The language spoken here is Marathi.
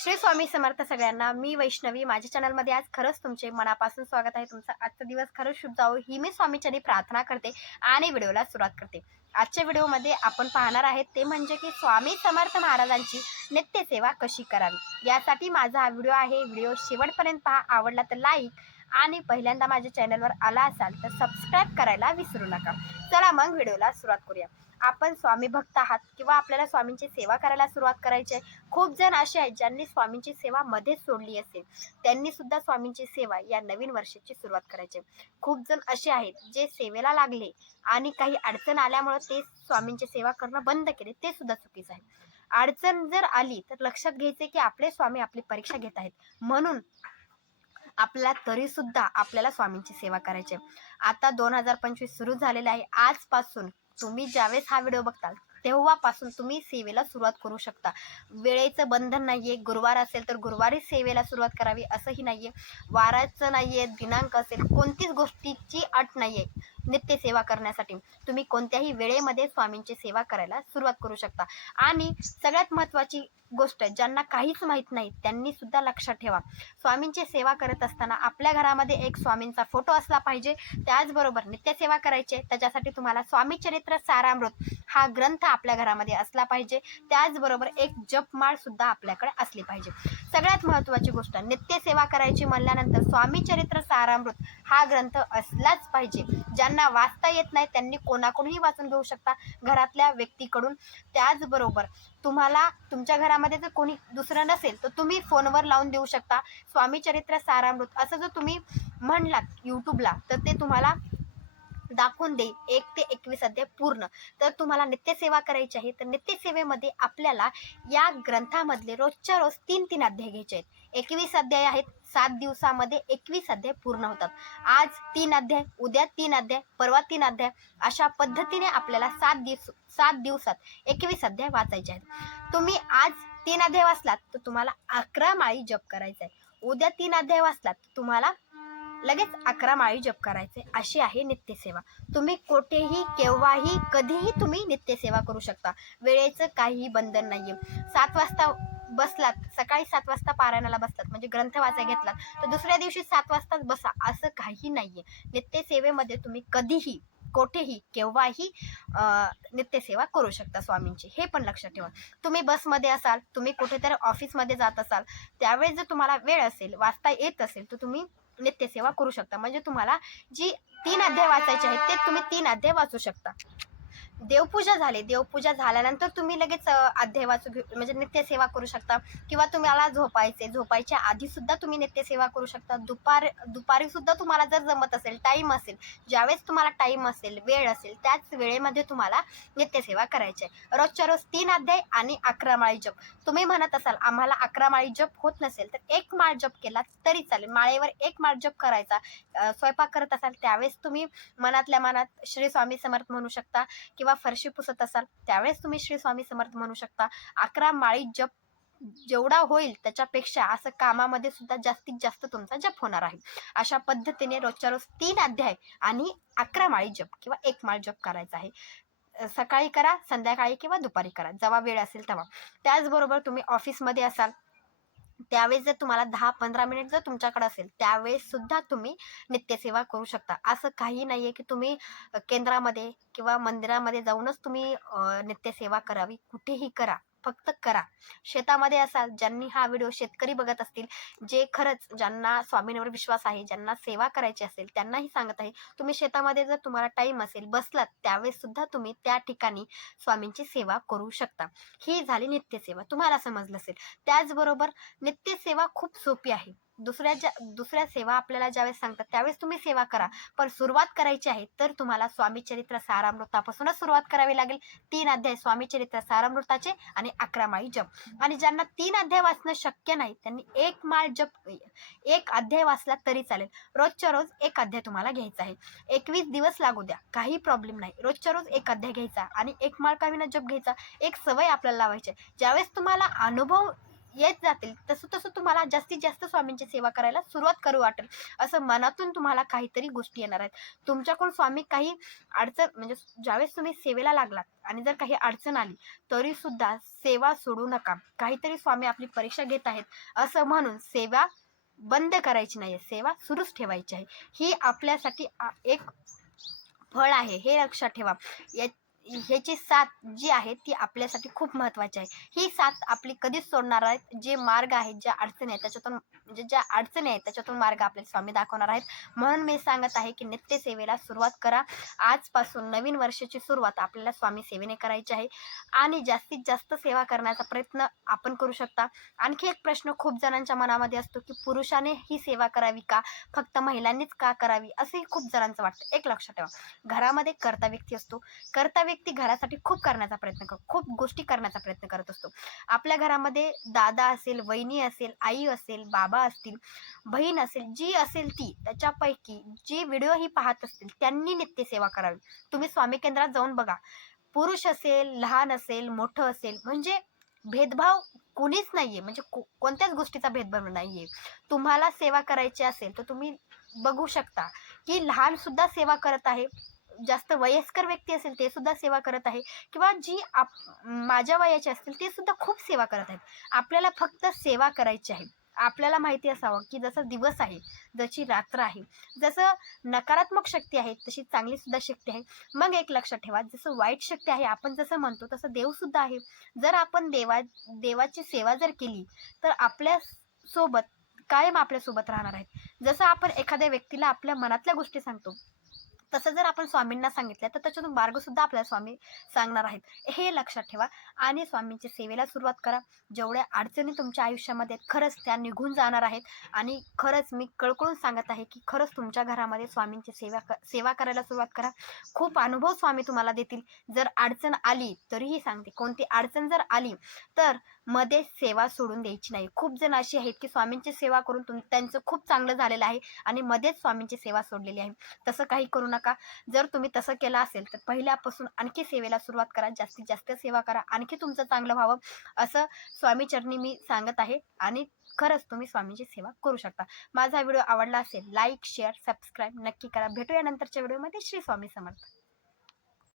श्री स्वामी समर्थ सगळ्यांना मी वैष्णवी माझ्या चॅनलमध्ये आज खरंच तुमचे मनापासून स्वागत आहे. तुमचा आजचा दिवस खरंच शुभ जावो ही मी स्वामीच्यानी प्रार्थना करते आणि व्हिडिओला सुरुवात करते. आजच्या व्हिडिओमध्ये आपण पाहणार आहेत ते म्हणजे की स्वामी समर्थ महाराजांची नित्यसेवा कशी करावी? यासाठी माझा हा व्हिडिओ आहे. व्हिडिओ शेवटपर्यंत पहा. आवडला तर लाईक आणि पहिल्यांदा माझ्या चॅनलवर आला असाल तर सबस्क्राईब करायला विसरू नका. चला मग व्हिडिओला सुरुवात करूया. आपण स्वामी भक्त आहात किंवा आपल्याला स्वामींची सेवा करायला सुरुवात करायची आहे खूप जण असे आहेत ज्यांनी स्वामींची सेवा मध्येच सोडली असेल. त्यांनी सुद्धा स्वामींची सेवा या नवीन वर्षाची सुरुवात करायची आहे. खूप जण असे आहेत जे सेवेला लागले आणि काही अडचण आल्यामुळे ते स्वामींची सेवा करणं बंद केले ते सुद्धा चुकीचं आहे. अडचण जर आली तर लक्षात घ्यायचे की आपले स्वामी आपली परीक्षा घेत आहेत. म्हणून आपल्याला तरी सुद्धा आपल्याला स्वामींची सेवा करायची आता दोन हजार पंचवीस सुरू झालेलं आहे. आजपासून तुम्ही ज्यावेळेस हा व्हिडिओ बघताल तेव्हापासून तुम्ही सेवेला सुरुवात करू शकता. वेळेचं बंधन नाहीये गुरुवार असेल तर गुरुवारी सेवेला सुरुवात करावी असंही नाहीये. वाराचं नाहीये दिनांक असेल कोणतीच गोष्टीची अट नित्य नित्यसेवा करण्यासाठी. तुम्ही कोणत्याही वेळेमध्ये स्वामींची सेवा करायला सुरुवात करू शकता. आणि सगळ्यात महत्त्वाची गोष्ट ज्यांना काहीच माहीत नाही त्यांनी सुद्धा लक्षात ठेवा. स्वामींची सेवा करत असताना आपल्या घरामध्ये एक स्वामींचा फोटो असला पाहिजे. त्याचबरोबर नित्यसेवा करायचे त्याच्यासाठी तुम्हाला स्वामी चरित्र सारामृत हा ग्रंथ आपल्या घरामध्ये असला पाहिजे. त्याचबरोबर एक जपमाळ सुद्धा आपल्याकडे असली पाहिजे. सगळ्यात महत्त्वाची गोष्ट नित्यसेवा करायची म्हणल्यानंतर स्वामी चरित्र सारामृत हा ग्रंथ असलाच पाहिजे. ज्या ज्यांना वाचता येत नाही त्यांनी कोणाकडूनही वाचून घेऊ शकता घरातल्या व्यक्तीकडून. त्याचबरोबर तुम्हाला तुमच्या घरामध्ये जर कोणी दुसरं नसेल तर तुम्ही फोनवर लावून देऊ शकता. स्वामी चरित्र सारामृत असं जर तुम्ही म्हणलात यूट्यूबला तर ते तुम्हाला दाखवून देईल. एक ते एकवीस अध्याय पूर्ण. तर तुम्हाला नित्यसेवा करायची आहे. तर नित्यसेवेमध्ये आपल्याला या ग्रंथामधले रोजच्या रोज तीन तीन अध्याय घ्यायचे आहेत. एकवीस अध्याय आहेत. सात दिवसामध्ये एकवीस अध्याय पूर्ण होतात. आज तीन अध्याय उद्या तीन अध्याय परवा तीन अध्याय अशा पद्धतीने आपल्याला सात दिवस सात दिवसात एकवीस अध्याय वाचायचे आहेत. तुम्ही आज तीन अध्याय वाचलात तर तुम्हाला अकरा माळी जप करायचा आहे उद्या तीन अध्याय वाचलात तर तुम्हाला लगेच अकरा माळी जप करायचे. अशी आहे नित्यसेवा. तुम्ही कोठेही केव्हाही कधीही तुम्ही नित्यसेवा करू शकता. वेळेचं काहीही बंधन नाहीये. सात वाजता बसलात सकाळी सात वाजता पारायणाला बसलात म्हणजे ग्रंथ वाचाय घेतलात तर दुसऱ्या दिवशी सात वाजताच बसा. असं काही नाहीये. नित्यसेवेमध्ये तुम्ही कधीही कोठेही केव्हाही नित्यसेवा करू शकता स्वामींची. हे पण लक्षात ठेवा. तुम्ही बसमध्ये असाल तुम्ही कुठेतरी ऑफिसमध्ये जात असाल त्यावेळेस जर तुम्हाला वेळ असेल वाचता येत असेल तर तुम्ही नित्यसेवा करू शकता. म्हणजे तुम्हाला जी तीन अध्याय वाचायचे आहेत ते तुम्ही तीन अध्याय वाचू शकता. देवपूजा झाली. देवपूजा झाल्यानंतर तुम्ही लगेच अ, अध्याय वाचू घेऊ म्हणजे नित्यसेवा करू शकता. किंवा तुम्हाला झोपायचे. झोपायच्या आधी सुद्धा तुम्ही नित्यसेवा करू शकता. दुपार दुपारी सुद्धा तुम्हाला जर जमत असेल टाईम असेल ज्यावेळेस तुम्हाला टाईम असेल वेळ असेल त्याच वेळेमध्ये तुम्हाला नित्यसेवा करायची आहे. रोजच्या रोज तीन अध्याय आणि अकरा माळी जप. तुम्ही म्हणत असाल आम्हाला अकरा माळी जप होत नसेल तर एक माळ जप केला तरी चालेल. माळेवर एक माळ जप करायचा. स्वयंपाक करत असाल त्यावेळेस तुम्ही मनातल्या मनात श्री स्वामी समर्थ म्हणू शकता. किंवा फरशी पुसत असाल त्यावेळेस तुम्ही श्री स्वामी समर्थ म्हणू शकता. अकरा माळी जप जेवढा होईल त्याच्यापेक्षा असं कामामध्ये सुद्धा जास्तीत जास्त तुमचा जप होणार आहे. अशा पद्धतीने रोजच्या रोज तीन अध्याय आणि अकरा माळी जप किंवा एक माळ जप करायचा आहे. सकाळी करा संध्याकाळी किंवा दुपारी करा. जेव्हा वेळ असेल तेव्हा. त्याचबरोबर तुम्ही ऑफिसमध्ये असाल त्यावेळेस जर तुम्हाला दहा पंधरा मिनिट जर तुमच्याकडे असेल त्यावेळेस सुद्धा तुम्ही नित्यसेवा करू शकता. असं काही नाही आहे की तुम्ही केंद्रामध्ये किंवा मंदिरामध्ये जाऊनच तुम्ही नित्यसेवा करावी. कुठेही करा. फक्त करा. शेतामध्ये असाल ज्यांनी हा व्हिडिओ शेतकरी बघत असतील जे खरंच ज्यांना स्वामींवर विश्वास आहे ज्यांना सेवा करायची असेल त्यांनाही सांगत आहे तुम्ही शेतामध्ये जर तुम्हाला टाईम असेल बसलात त्यावेळेस सुद्धा तुम्ही त्या ठिकाणी स्वामींची सेवा करू शकता. ही झाली नित्यसेवा. तुम्हाला समजलं असेल. त्याचबरोबर नित्यसेवा खूप सोपी आहे. दुसऱ्या ज्या दुसऱ्या सेवा आपल्याला ज्यावेळेस सांगतात त्यावेळेस तुम्ही सेवा करा. पण सुरुवात करायची आहे तर तुम्हाला स्वामीचरित्र सारामृतापासूनच सुरुवात करावी लागेल. तीन अध्याय स्वामीचरित्र सारामृताचे आणि अकरा माळी जप. आणि ज्यांना तीन अध्याय वाचणं शक्य नाही त्यांनी एक माळ जप एक अध्याय वाचला तरी चालेल. रोजच्या रोज एक अध्याय तुम्हाला घ्यायचा आहे. एकवीस दिवस लागू द्या काही प्रॉब्लेम नाही. रोजच्या रोज एक अध्याय घ्यायचा आणि एक माळ काविना जप घ्यायचा? एक सवय आपल्याला लावायची आहे. ज्यावेळेस तुम्हाला अनुभव येत जातील तसं तसं तुम्हाला जास्तीत जास्त स्वामींची सेवा करायला सुरुवात करू वाटेल. असं मनातून तुम्हाला काहीतरी गोष्टी येणार आहेत. तुमच्याकडून स्वामी काही अडचण म्हणजे ज्यावेळेस तुम्ही सेवेला लागलात आणि जर काही अडचण आली तरी सुद्धा सेवा सोडू नका. काहीतरी स्वामी आपली परीक्षा घेत आहेत असं म्हणून सेवा बंद करायची नाही सेवा सुरूच ठेवायची आहे. ही आपल्यासाठी एक फळ आहे. हे लक्षात ठेवा. या ह्याची साथ जी आहे ती आपल्यासाठी खूप महत्त्वाची आहे. ही साथ आपली कधीच सोडणार आहेत जे मार्ग आहेत ज्या अडचणी आहेत त्याच्यातून म्हणजे ज्या अडचणी आहेत त्याच्यातून मार्ग आपले स्वामी दाखवणार आहेत. म्हणून मी सांगत आहे की नित्य सेवेला सुरुवात करा. आजपासून नवीन वर्षाची सुरुवात आपल्याला स्वामी सेवेने करायची आहे. आणि जास्तीत जास्त सेवा करण्याचा प्रयत्न आपण करू शकता. आणखी एक प्रश्न खूप जणांच्या मनामध्ये असतो की पुरुषाने ही सेवा करावी का? फक्त महिलांनीच का करावी? असंही खूप जणांचं वाटतं. एक लक्षात ठेवा. घरामध्ये कर्ता व्यक्ती असतो. कर्ता व्यक्ती घरासाठी खूप करण्याचा प्रयत्न करतो खूप गोष्टी करण्याचा प्रयत्न करत असतो. आपल्या घरामध्ये दादा असेल वहिनी असेल आई असेल बाबा असतील बहीण असेल जी असेल ती त्याच्यापैकी जी व्हिडिओ ही पाहत असतील त्यांनी नित्य सेवा करावी. तुम्ही स्वामी केंद्रात जाऊन बघा. पुरुष असेल लहान असेल मोठं असेल म्हणजे भेदभाव कुणीच नाहीये. म्हणजे को- कोणत्याच गोष्टीचा भेदभाव नाहीये. तुम्हाला सेवा करायची असेल तर तुम्ही बघू शकता. की लहान सुद्धा सेवा करत आहे. जास्त वयस्कर व्यक्ती असेल ते सुद्धा सेवा करत आहे. किंवा जी आप माझ्या वयाचे असतील ते सुद्धा खूप सेवा करत आहेत. आपल्याला फक्त सेवा करायची आहे. आपल्याला माहिती असावं की जसं दिवस आहे जशी रात्र आहे जसं नकारात्मक शक्ती आहे तशी चांगली सुद्धा शक्ती आहे. मग एक लक्षात ठेवा जसं वाईट शक्ती आहे आपण जसं म्हणतो तसं देव सुद्धा आहे. जर आपण देवा देवाची सेवा जर केली तर आपल्यासोबत कायम आपल्यासोबत राहणार आहेत. जसं आपण एखाद्या व्यक्तीला आपल्या मनातल्या गोष्टी सांगतो तसं जर आपण स्वामींना सांगितलं तर त्याच्यातून मार्ग सुद्धा आपल्याला स्वामी सांगणार आहेत. हे लक्षात ठेवा आणि स्वामींच्या सेवेला सुरुवात करा. जेवढ्या अडचणी तुमच्या आयुष्यामध्ये खरंच त्या निघून जाणार आहेत. आणि खरंच मी कळकळून सांगत आहे की खरंच तुमच्या घरामध्ये स्वामींची सेवा क सेवा करायला सुरुवात करा. खूप अनुभव स्वामी तुम्हाला देतील. जर अडचण आली तरीही सांगते. कोणती अडचण जर आली तर मध्ये सेवा सोडून द्यायची नाही. खूप जण अशी आहेत की स्वामींची सेवा करून तुम त्यांचं खूप चांगलं झालेलं आहे आणि मध्येच स्वामींची सेवा सोडलेली आहे. तसं काही करू नका. जर तुम्ही तसं केलं असेल तर पहिल्यापासून आणखी सेवेला सुरुवात करा. जास्तीत जास्त सेवा करा. आणखी तुमचं चांगलं व्हावं असं स्वामीचरणी मी सांगत आहे. आणि खरंच तुम्ही स्वामींची सेवा करू शकता. माझा व्हिडिओ आवडला असेल लाईक शेअर सबस्क्राईब नक्की करा. भेटूया नंतरच्या व्हिडिओमध्ये. श्री स्वामी समर्थ.